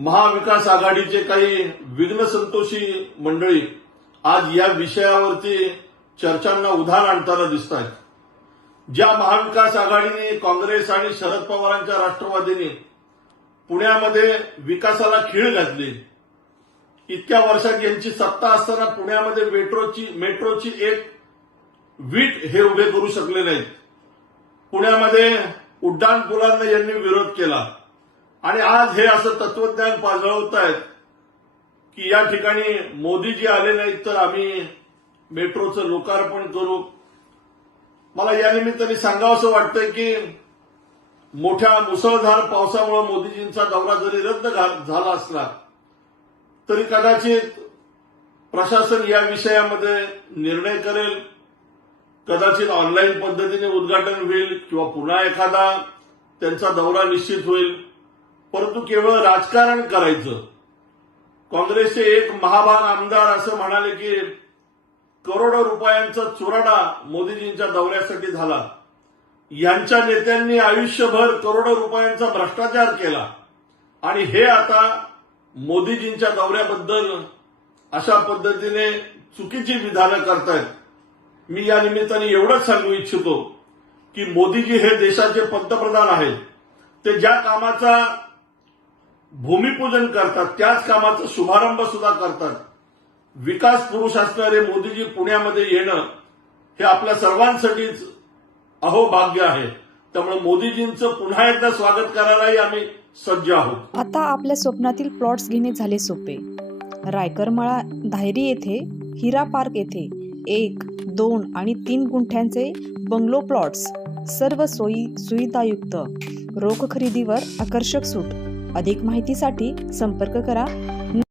महाविकास आघाडीचे काही विघ्नसंतोषी मंडळी आज या विषयावरती चर्चांना उधाण आणताना दिसत आहेत. ज्या महाविकास आघाडीने काँग्रेस आणि शरद पवारांच्या राष्ट्रवादीने पुण्यामध्ये विकासाला खीळ घातली इतक्या वर्षात यांची सत्ता असताना पुण्यामध्ये मेट्रोची मेट्रोची एक वीट हे उभे करू शकले नाहीत. पुण्यामध्ये उड्डाण पुलांना यांनी विरोध केला. आणि आज हे असं तत्वज्ञान पाजळवत आहेत की या ठिकाणी मोदीजी आले नाहीत तर आम्ही मेट्रोचं लोकार्पण करू. मला या निमित्ताने सांगावंसं वाटतं की मोठ्या मुसळधार पावसामुळे मोदीजींचा दौरा जरी रद्द झाला असला तरी कदाचित प्रशासन या विषयामध्ये निर्णय करेल कदाचित ऑनलाईन पद्धतीने उद्घाटन होईल किंवा पुन्हा एखादा त्यांचा दौरा निश्चित होईल. परंतु केवळ राजकारण करायचं. काँग्रेसचे एक महाभाग आमदार असं म्हणाले की करोडो रुपयांचा चुराडा मोदीजींच्या दौऱ्यासाठी झाला. यांच्या नेत्यांनी आयुष्यभर करोडो रुपयांचा भ्रष्टाचार केला. आणि हे आता मोदीजींच्या दौऱ्याबद्दल अशा पद्धतीने चुकीची विधानं करतायत. मी या निमित्ताने एवढंच सांगू इच्छितो की मोदीजी हे देशाचे पंतप्रधान आहेत. ते ज्या कामाचा भूमिपूजन करतात त्याच कामाचा शुभारंभ सुद्धा करतात. विकास पुरुष असणारे मोदीजी पुण्यामध्ये येणं हे आपल्या सर्वांसाठीच अहोभाग्य आहे. त्यामुळे मोदीजींचं पुन्हा एकदा स्वागत करायलाही आम्ही सज्ज आहोत. आता आपल्या स्वप्नातील प्लॉट्स घेणे झाले सोपे. रायकरमळा धायरी येथे हिरा पार्क येथे एक दोन आणि तीन गुंठ्यांचे बंगलो प्लॉट्स सर्व सोयी सुविधायुक्त. रोख खरेदीवर आकर्षक सूट. अधिक माहितीसाठी संपर्क करा.